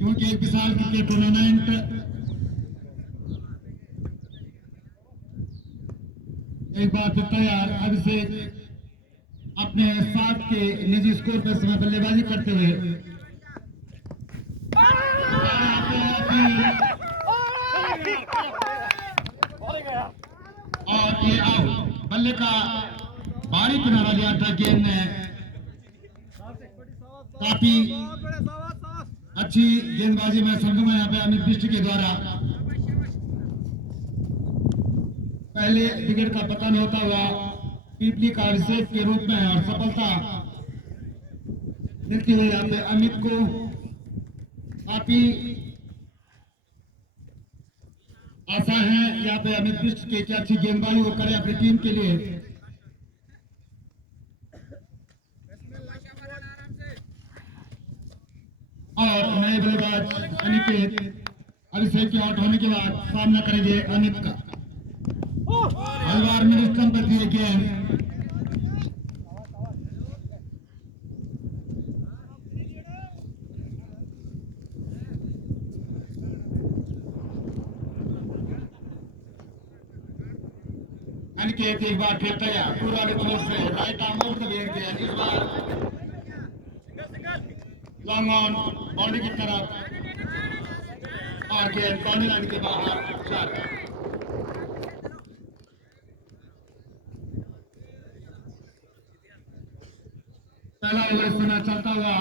क्योंकि एक विशाल cricket tournament एक बार फिर तैयार। अभिषेक अपने साथ के निजी स्कोर पर समय बल्लेबाजी करते हुए और ये आउट। बल्ले का बारी किनारा लिया था। गेंद ने काफी अच्छी गेंदबाजी में समझूंगा यहाँ पे अमित बिष्ट के द्वारा पहले विकेट का पतन होता हुआ पीपली का अभिषेक के रूप में और सफलता मिलती हुई यहाँ पे अमित को काफी आशा है यहाँ पे अमित बिष्ट की अच्छी गेंदबाजी वो करे अपनी टीम के लिए। और नए बल्लेबाज अनिकेत अभिषेक के आउट होने के बाद सामना करेंगे अमित का। हर बार मिनिस्टम पर दिए गेंद अनिकेत एक बार फिर तैयार पूरा विकल्प से राइट आर्म आउट भेज दिया। इस बार लॉन्ग ऑन बाउंड्री की तरफ और गेंद बाउंड्री लाइन के बाहर चार। पहला ओवर सुना चलता हुआ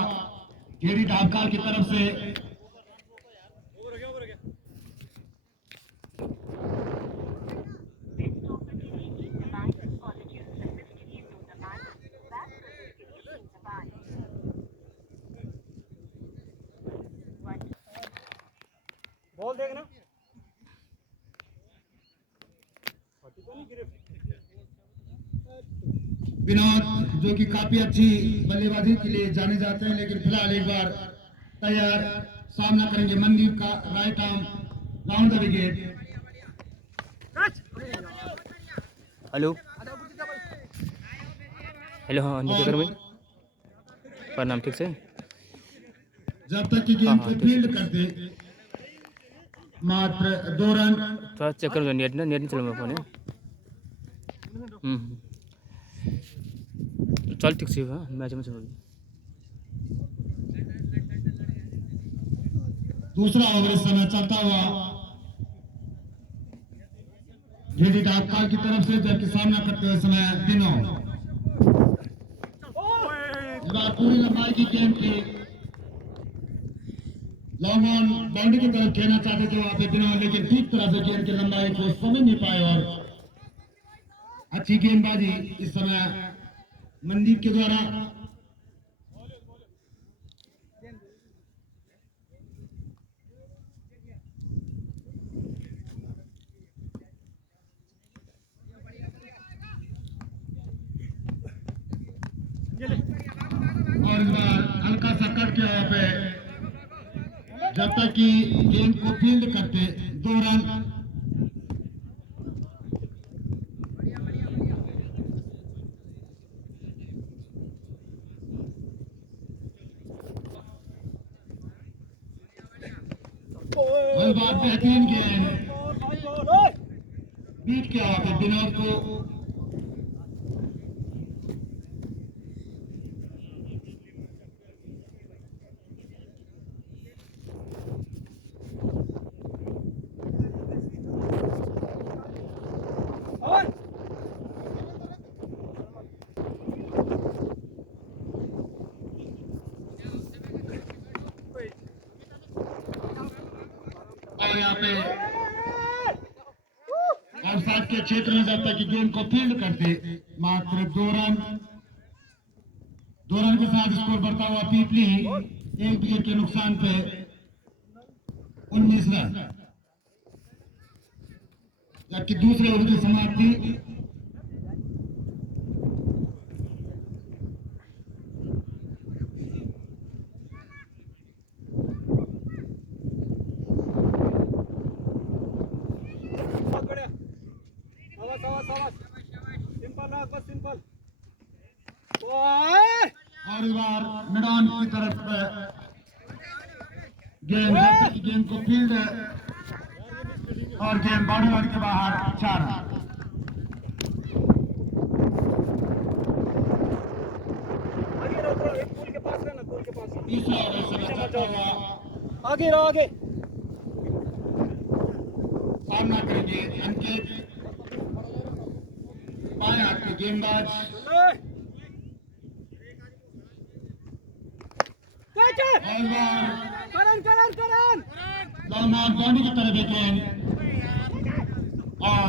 घेरी ढाबकाल की तरफ से बॉल देखना विनोद जो कि काफी अच्छी बल्लेबाजी के लिए जाने जाते हैं, लेकिन फिलहाल एक बार तैयार सामना करेंगे मनदीप का right arm round the wicket. Hello hello हाँ निकेतर भाई प्रणाम। ठीक से जब तक कि गेंद को फील्ड करते मात्र 2 रन। थोड़ा चेक करो नेट नहीं चलो मेरा फोन है। चल ठीक से मैच में चलो। दूसरा ओवर इस समय चलता हुआ घेरी ढाबकाल की तरफ से, जबकि सामना करते हुए समय विनोद इस बार पूरी लंबाई की गेंद की लॉन्ग ऑन बाउंड्री की तरफ खेलना चाहते थे वहां पे विनोद, लेकिन ठीक तरह से गेंद की लंबाई को समझ नहीं पाए और अच्छी गेंदबाजी इस समय मनदीप के द्वारा। और इस बार हल्का सा कट किया वहां पे, जब तक कि गेंद को फील्ड करते 2 रन। इस बार बेहतरीन गेंद बीट किया वहां पे विनोद को। और यहाँ पे आउटसाइड के क्षेत्र में जब तक कि गेंद को फील्ड करते मात्र 2 रन। 2 रन के साथ स्कोर बढ़ता हुआ पीपली 1 विकेट के नुकसान पे 19 रन, जबकि दूसरे ओवर की समाप्ति सिंपल और इस बार मैदान की तरफ गेंद गेंद को फील्ड और गेंद बाउंड्री के बाहर 4 रन। आगे रहो थोड़ा, एक गोल के पास रहना, गोल के पास। तीसरा ओवर समय चलता हुआ आगे रहो, आगे। सामना करेंगे अंकित, बाएं हाथ के गेंदबाज Karan Karan Karan long on boundary की तरफ एक गेंद, और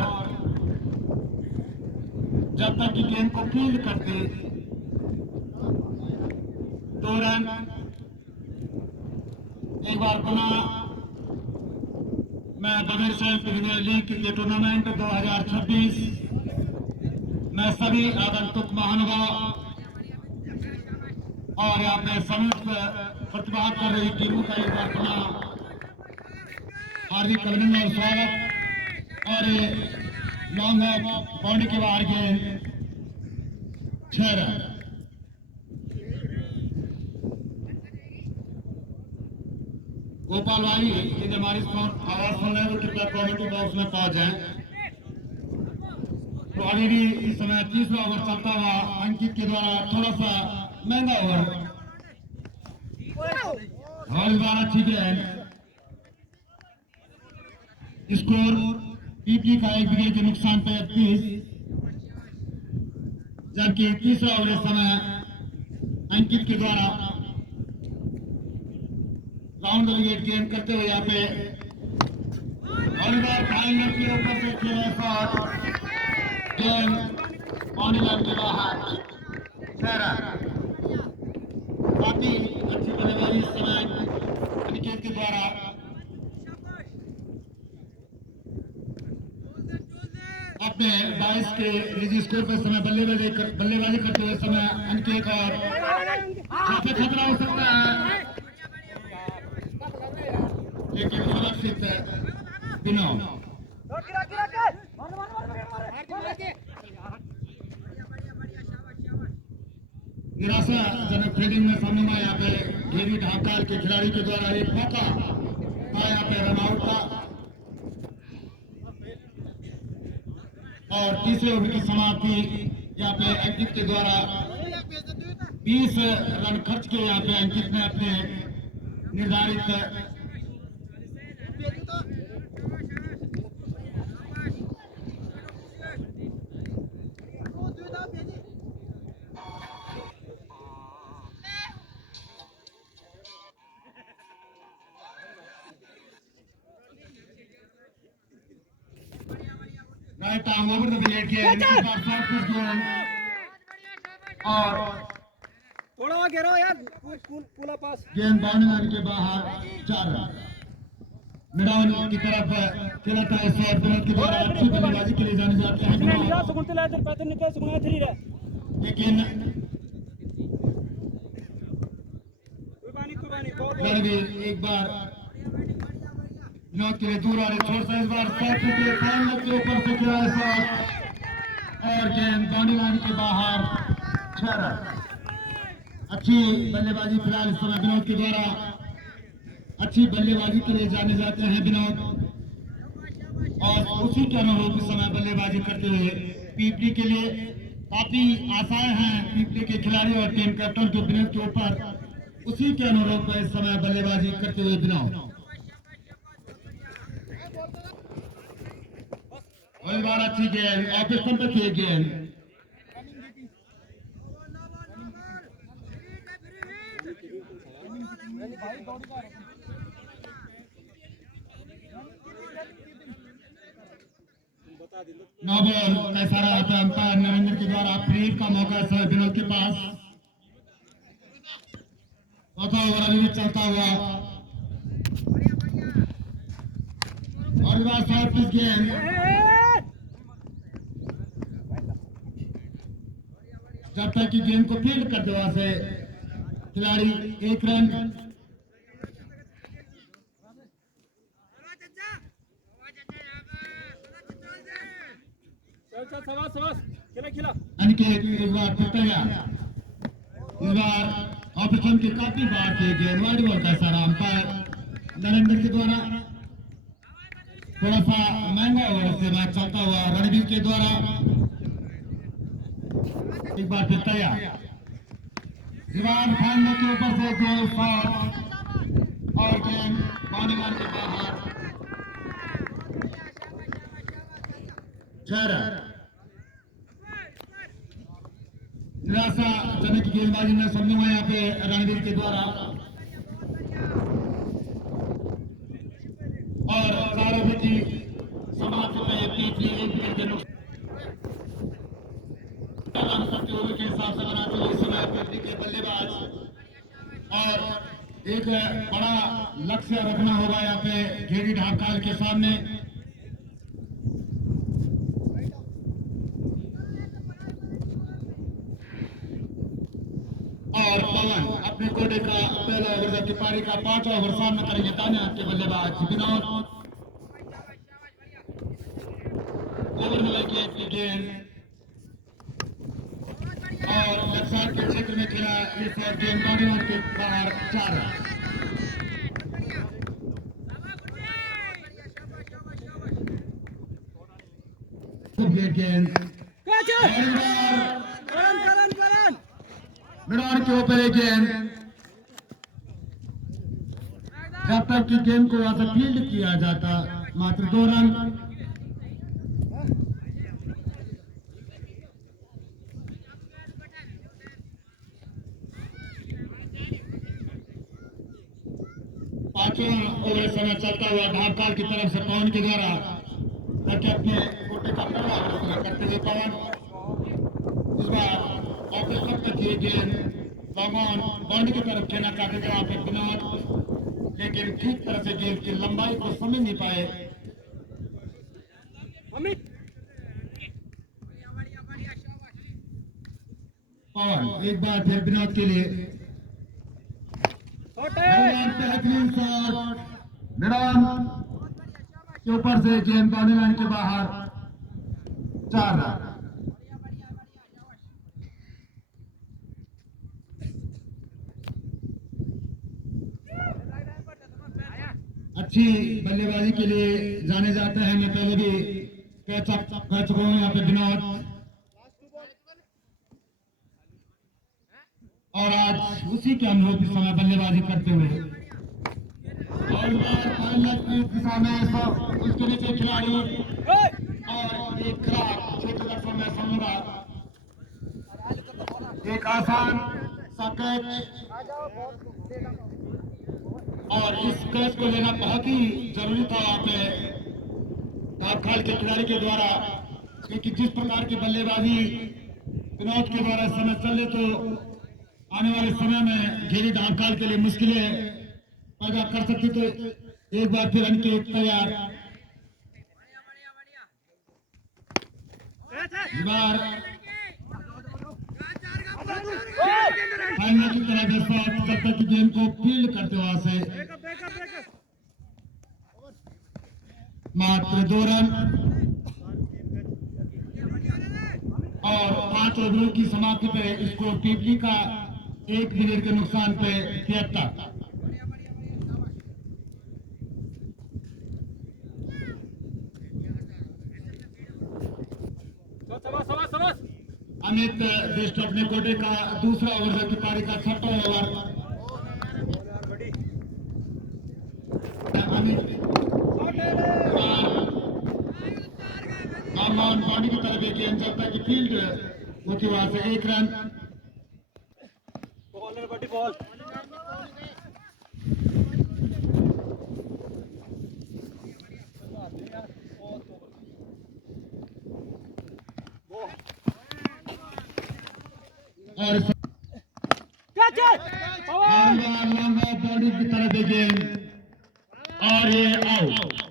जब तक कि गेंद को फील्ड करते 2 रन। एक बार पुनः मैं बगैर से प्रीमियर लीग क्रिकेट टूर्नामेंट 2026 मैं सभी आगंतुक महानुभाव और यहाँ पे संयुक्त प्रतिभा कर रही टीमों का एक बार पुनः हार्दिक अभिनंदन और स्वागत। और लॉन्ग ऑफ बाउंड्री के बाहर गेंद 6 रन। गोपाल भाई यदि हमारी आवाज सुन रहे हैं तो कृपया कमेंट्री बॉक्स में पहुंच जाएं। तो अभी भी इस समय तीसरा ओवर चलता हुआ अंकित के द्वारा थोड़ा सा महंगा ओवर, और इस बार अच्छी गेंद। स्कोर पीपी का 1 विकेट के नुकसान पे 30, जबकि तीसरा ओवर समय अंकित के द्वारा राउंड विकेट गेंद करते हुए यहाँ पे और बार फाइनल के ऊपर से खेले शॉट, गेंद पानी लाइन के बाहर 6 रन। काफी अच्छी बल्लेबाजी इस समय अंकित के द्वारा। अपने 22 के निजी स्कोर पर समय बल्लेबाजी करते हुए समय अंकित और काफी खतरा हो सकता है, लेकिन सुरक्षित बिना निराशाजनक फील्डिंग में सामने यहाँ पे घेरी ढाकर के खिलाड़ी के द्वारा एक मौका था यहाँ पे रनआउट का, और तीसरे ओवर की समाप्ति यहाँ पे अंकित के द्वारा 20 रन खर्च के यहाँ पे अंकित ने अपने निर्धारित right arm over the wicket के और थोड़ा आगे रहो यार, पूरा पास। गेंद बाउंड्री लाइन के बाहर 4 रन। मिडाउन की तरफ खेलता है शॉट, विनोद के द्वारा अच्छी बल्लेबाजी के लिए जाने जाते हैं लेकिन एक बार विनोद के लिए दूर आ रहे छोड़ सा, इस बार के ऊपर से खेला है शॉट और गेंद बाउंड्री लाइन के बाहर 6 रन। अच्छी बल्लेबाजी फिलहाल इस समय विनोद के द्वारा अच्छी बल्लेबाजी के लिए जाने जाते हैं विनोद, और उसी के अनुरूप इस समय बल्लेबाजी करते हुए पीपली के लिए काफी आशाएं हैं पीपली के खिलाड़ी और टीम कैप्टन के विनोद के ऊपर, उसी के अनुरूप इस समय बल्लेबाजी करते हुए विनोद। और इस बार अच्छी गेंद ऑफ स्टंप पे थी गेंद, नौ बॉल कैसा रहा था अंपायर नरेंद्र के द्वारा फ्री का मौका है विनोद के पास। चौथा ओवर अभी भी चलता हुआ और इस बार शॉट पिच गेंद, जब तक कि गेंद को फील्ड कर दे वहां से खिलाड़ी 1 रन। अनिकेत इस बार टूटा गया, इस बार ऑप्शन की काफी बार थी गेंद वाइड बॉल का सारा अंपायर नरेंद्र के द्वारा थोड़ा सा महंगा ओवर से मैच चलता हुआ रणवीर के द्वारा एक बार फिर तैयार दीवार फाइनल के ऊपर से जो शॉट और गेंद बाउंड्री के बाहर 6 रन निराशाजनक गेंदबाजी में समझूंगा यहाँ पे रणवीर के द्वारा और चारों की समाप्त में तीसरी एक विकेट के नुकसान करते हुए के हिसाब से बनाते हुए इस समय पृथ्वी के बल्लेबाज और एक बड़ा लक्ष्य रखना होगा यहाँ पे घेरी ढाकाल के सामने और पवन अपने कोटे का पहला ओवर जबकि पारी का 5वां ओवर सामना करेंगे दाने हाथ के बल्लेबाज विनोद ओवर मिलेगी एक गेंद और लक्ष्य के क्षेत्र में खेला इस गेंद बाउंड्री के बाहर 4 रन गेंद मिडॉन के ऊपर एक गेंद जब तक कि गेंद को वहां से फील्ड किया जाता मात्र 2 रन पांचवा ओवर समय चलता हुआ ढाकाल की तरफ से पवन के द्वारा अपने कोटे का पहला ओवर करते हुए पवन इस बार ऑफिस तक ये गेंद बाउंड्री की तरफ खेलना चाहते थे वहां पे विनोद लेकिन ठीक तरह से गेंद की लंबाई को समझ नहीं पाए पवन एक बार फिर विनोद के लिए बेहतरीन शॉट मिडॉन के ऊपर से गेंद बाउंड्री लाइन के बाहर 4 रन अच्छी बल्लेबाजी के लिए जाने जाते हैं मैं पहले भी कह चुका हूं यहाँ पे विनोद और आज उसी के अनुरूप इस समय बल्लेबाजी करते हुए और फाइनल दिशा में उसके नीचे खिलाड़ी और एक खराब क्षेत्र का समय समझा एक आसान सा कैच और इस कैच को लेना बहुत ही जरूरी था वहां पे ढाकाल के खिलाड़ी के द्वारा क्योंकि जिस प्रकार की बल्लेबाजी विनोद के द्वारा इस समय चले तो आने वाले समय में घेरी ढाकाल के लिए मुश्किलें पैदा कर सकती तो एक बार फिर इनके तैयार फाइनल की तरह जब तक गेंद को फील्ड करते वहां से मात्र 2 रन और 5 ओवरों की समाप्ति पे स्कोर टीपी का 1 विकेट के नुकसान पे 73 अमित बेस्ट अपने कोटे का दूसरा ओवर जबकि पारी का 6वां ओवर अमित पानी की तरफ एक गेंद जब तक फील्ड होती वहां से 1 रन बॉल और लंबा बॉडी की तरफ एक गेंद और ये आउट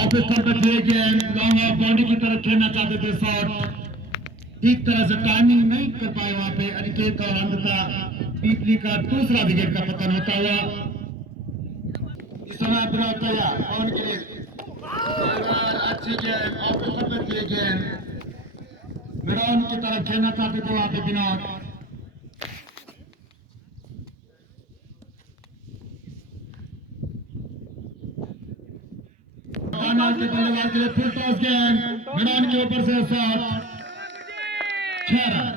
ऑफिस पर गेंद लॉन्ग ऑफ बाउंड्री की तरफ खेलना चाहते थे शॉट ठीक तरह से टाइमिंग नहीं कर पाए वहां पे अनिकेत और अंधता पीपली का दूसरा विकेट का पतन होता हुआ इस समय अपना तैयार ऑन के लिए अच्छी गेंद ऑफिस पर गेंद मिडॉन की तरफ खेलना चाहते थे वहां पे विनोद दाना के बल्लेबाज के लिए फुल टॉस गेंद मैदान के ऊपर से शॉट 6 रन।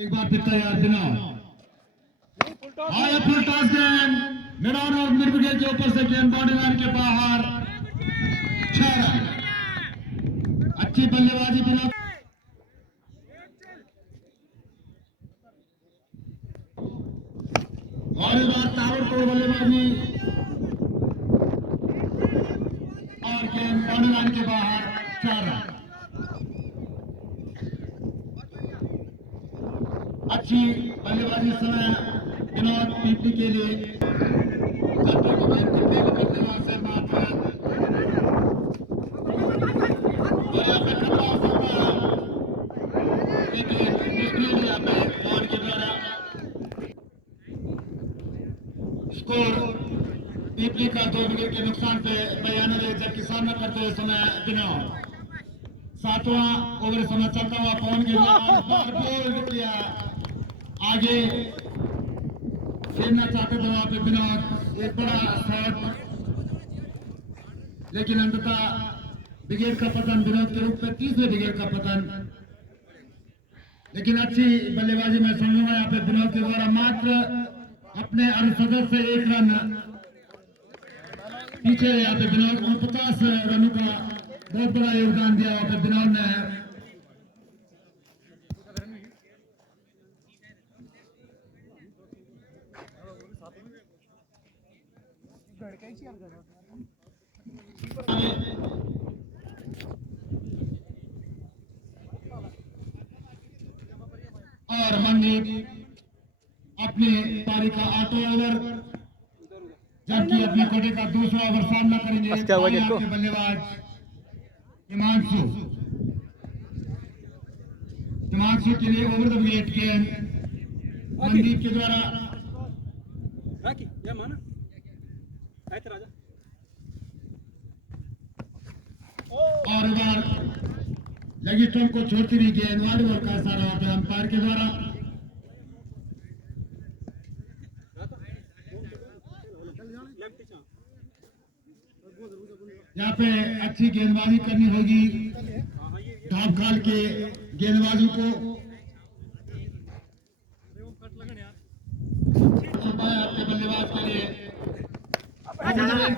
एक बार फिर तैयार दिनाओ आया फुल टॉस गेंद मैदान और मिड विकेट के ऊपर से गेंद बाउंड्री लाइन के बाहर 6 रन। अच्छी बल्लेबाजी बना और इस बार ताबड़तोड़ बल्लेबाजी और गेंद बाउंड्री लाइन के बाहर 4 रन। अच्छी बल्लेबाजी समय विनोद पीपी के लिए जब तक गेंद को फील्ड करते वहां से मात्र यहाँ पे खतरा हो सकता है लेकिन मुश्किल यहाँ पे बॉल के द्वारा स्कोर पीपली का 2 विकेट के नुकसान पे 92 जबकि सामना करते हुए समय विनोद 7वां ओवर समय चलता हुआ पवन के द्वारा बोल्ड किया आगे खेलना चाहते थे वहां पे विनोद एक बड़ा शॉट लेकिन अंततः विकेट का पतन विनोद के रूप में 30वें विकेट का पतन। लेकिन अच्छी बल्लेबाजी मैं समझूंगा यहाँ पे विनोद के द्वारा मात्र अपने अर्धशतक से 1 रन पीछे यहाँ पे विनोद 49 रनों का बहुत बड़ा योगदान दिया वहां पे विनोद ने। और मनदीप अपने पारी का 8वां ओवर जबकि अपने कोटे का 2रा ओवर सामना करेंगे के बल्लेबाज हिमांशु के लिए ओवर द विकेट गेंद मनदीप के द्वारा और बार लगी स्टंप को छोड़ती हुई गेंद वाली बॉल का इशारा वहां पे अंपायर के द्वारा। यहाँ पे अच्छी गेंदबाजी करनी होगी टॉप खाल के गेंदबाजों को आपके बल्लेबाज के लिए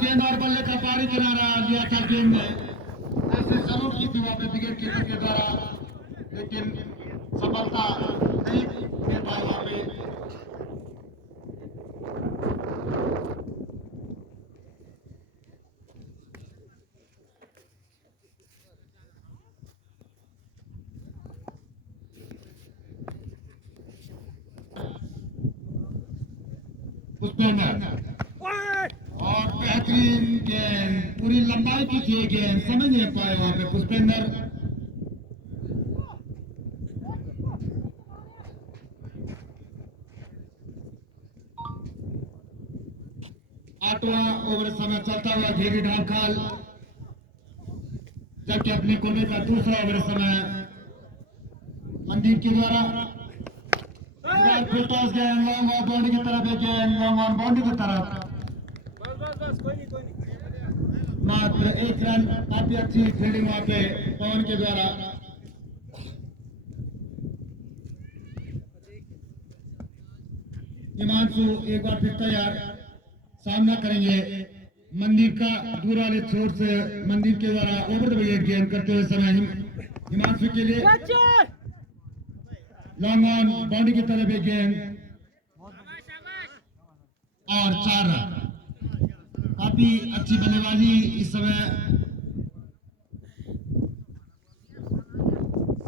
गेंद और बल्ले का पारी किनारा लिया था गेंद ने ऐसे जरूर की थी वहां पे विकेट कीपर के द्वारा लेकिन सफलता नहीं दे पाई वहां पे। और बेहतरीन गेंद पूरी लंबाई की थी गेंद समझ नहीं पाए वहां पे पुष्पेंद्र। आठवां ओवर समय चलता हुआ घेरी ढाकाल जबकि अपने कोने का 2रा ओवर समय मनदीप के द्वारा फुल टॉस गेंद लॉन्ग ऑन बाउंड्री की तरफ है गेंद लॉन्ग ऑन बाउंड्री की तरफ मात्र 1 रन। काफी अच्छी फील्डिंग वहां पे पवन के द्वारा। हिमांशु एक बार फिर तैयार सामना करेंगे मनदीप का दूर वाले छोर से मनदीप के द्वारा ओवर द विकेट गेंद करते हुए समय हिमांशु के लिए लॉन्ग ऑन बाउंड्री की तरफ एक गेंद और 4 रन। काफी अच्छी बल्लेबाजी इस समय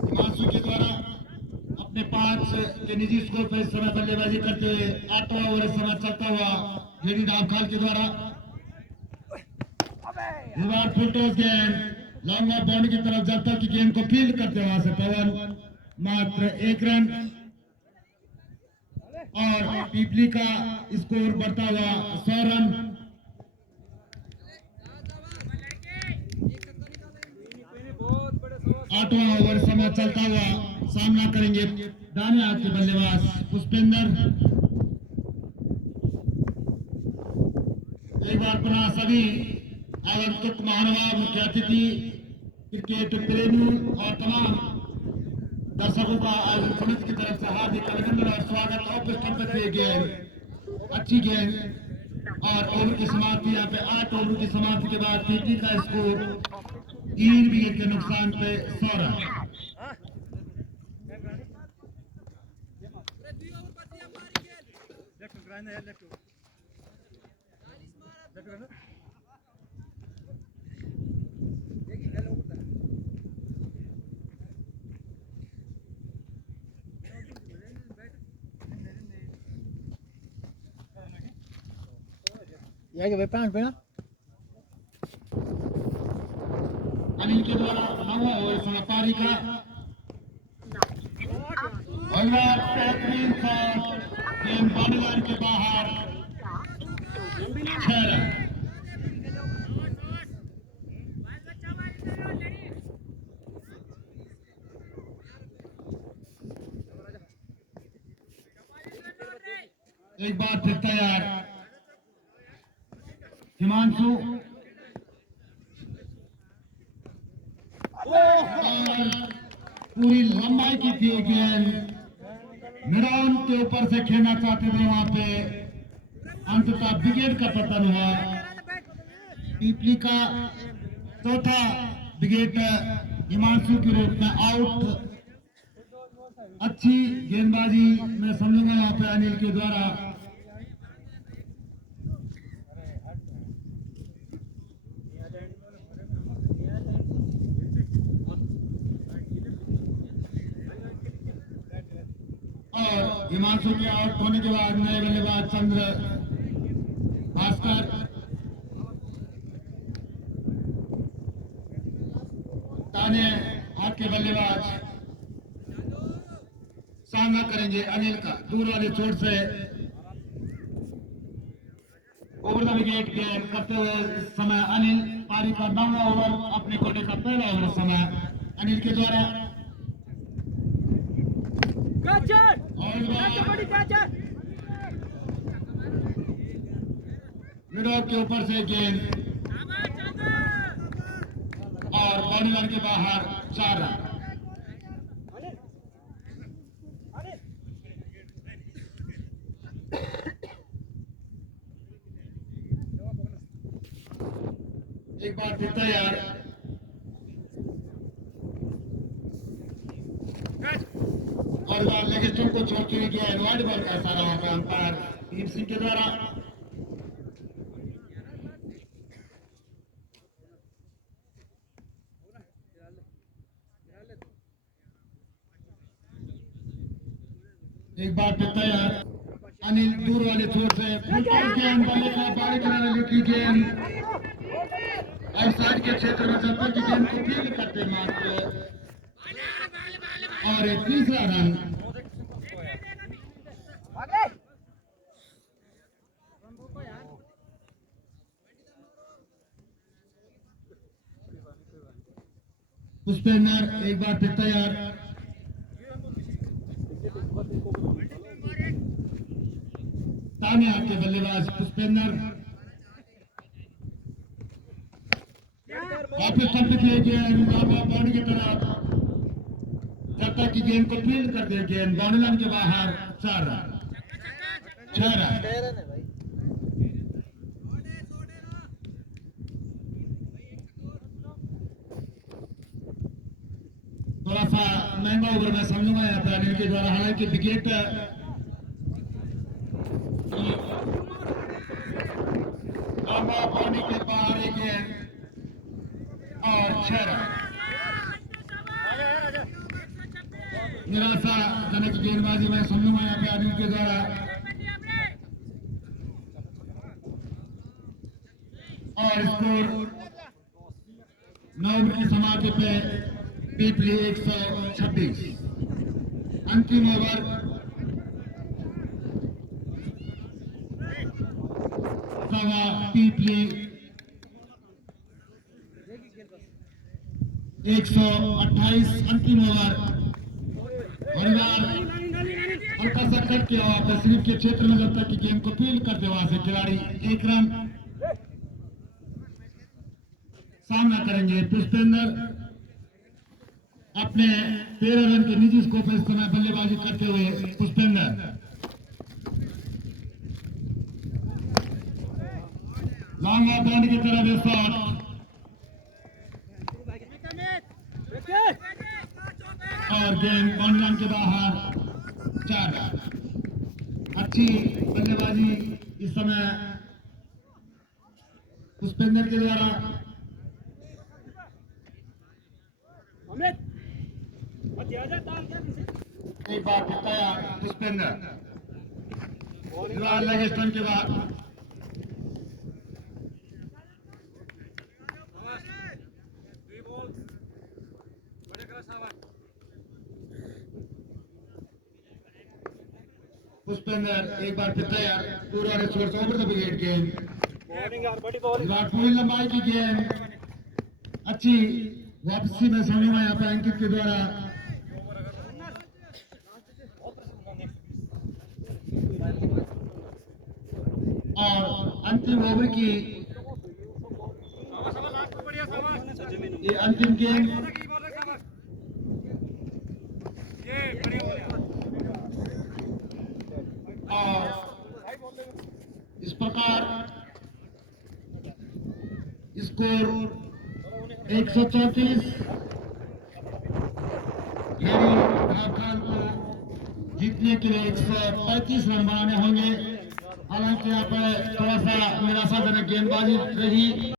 हिमांशु के द्वारा अपने 5 के निजी स्कोर पर इस समय बल्लेबाजी करते हुए 8वां ओवर समय चलता हुआ घेरी डाबखाल के द्वारा फुल टॉस गेंद लॉन्ग ऑफ बाउंड्री की तरफ जब तक की गेंद को फील्ड करते वहां से पवन मात्र 1 रन और पीपली का स्कोर बढ़ता हुआ 100 रन। आठवां ओवर समय चलता हुआ सामना करेंगे दानिया के बल्लेबाज पुष्पेंद्र। एक बार पुनः सभी आगंतुक महानुभाव, मुख्य अतिथि, क्रिकेट प्रेमी और तमाम दर्शकों का आयोजन समिति की तरफ से हार्दिक अभिनंदन और स्वागत। ऑफ स्टंप पे गेंद, अच्छी गेंद और ओवर की समाप्ति। यहाँ पे 8 ओवर की समाप्ति के बाद पीटी का स्कोर 3 विकेट के नुकसान पे 100 रन। अनिल के द्वारा 9वां ओवर समापारी का बेहतरीन शॉट, गेंद बाउंड्री लाइन के बाहर, 6 रन। एक बार फिर तैयार हिमांशु और पूरी लंबाई की थी गेंद, मिडाउन के ऊपर से खेलना चाहते थे, वहां पे अंततः विकेट का पतन हुआ। पीपली का चौथा विकेट हिमांशु के रूप में आउट। अच्छी गेंदबाजी मैं समझूंगा यहाँ पे अनिल के द्वारा। और हिमांशु के आउट होने के बाद नए बल्लेबाज चंद्र भास्कर ताने हाथ के बल्लेबाज सामना करेंगे अनिल का। दूर वाले चोट से ओवर द विकेट गेंद करते हुए इस समय अनिल पारी का 9वां ओवर, अपने कोटे का पहला ओवर समय अनिल के द्वारा। मिडल के ऊपर से गेंद और बाउंड्री लाइन के बाहर 4 रन। एक बार फिर तैयार और बाल लेके चौको छोड़ चुकी गया है। वाइड बॉल का इशारा वहां पर अंपायर भीम सिंह के द्वारा। एक बार फिर तैयार अनिल दूर वाले छोर से गेंद बल्ले का बाहरी किनारे लेकी गेंद और साइड के क्षेत्र में जब तक गेंद को फील्ड करते मात्र और एक तीसरा रन। पुष्पेंद्र एक बार फिर तैयार। ताने आपके बल्लेबाज पुष्पेंद्र वापस स्टंप किए गेंद बाउंड्री की तरफ, जब तक की गेंद को फील्ड कर दे गेंद बाउंड्री लाइन के बाहर 4 रन 6 रन। थोड़ा सा महंगा ओवर में समझूंगा यहाँ पे अनिल के द्वारा, हालांकि विकेट पानी के बाहर एक गेंद और 6 रन। निराशाजनक गेंदबाजी में समझूंगा यहाँ पे अनिल के द्वारा। और स्कोर 9 ओवर की समाप्ति पे पीपली 126। अंतिम ओवर पीपली 128। अंतिम ओवर और हल्का सा कट किया हुआ स्लिप के क्षेत्र में, जब तक कि गेंद को फील्ड करते वहां से खिलाड़ी 1 रन। सामना करेंगे। पुष्पेंद्र अपने 13 रन के निजी स्कोर पर इस समय बल्लेबाजी करते हुए पुष्पेंद्र लॉन्ग ऑफ बैंड की तरफ ये शॉट और गेंद बाउंड्री लाइन के बाहर 4 रन। अच्छी बल्लेबाजी इस समय पुष्पेंद्र के द्वारा। एक बार बताया पुष्पेंद्र लगे स्टंप के बाद पुष्पेंद्र एक बार फिर तैयार पूरा रिसोर्स ओवर द विकेट गेंद विराट पूरी लंबाई की गेंद अच्छी वापसी में समझ में यहाँ पर अंकित के द्वारा और अंतिम ओवर की ये अंतिम गेंद और इस प्रकार स्कोर 134 खान को जीतने के लिए 135 रन बनाने होंगे। हालांकि यहाँ पर थोड़ा सा निराशाजनक गेंदबाजी रही।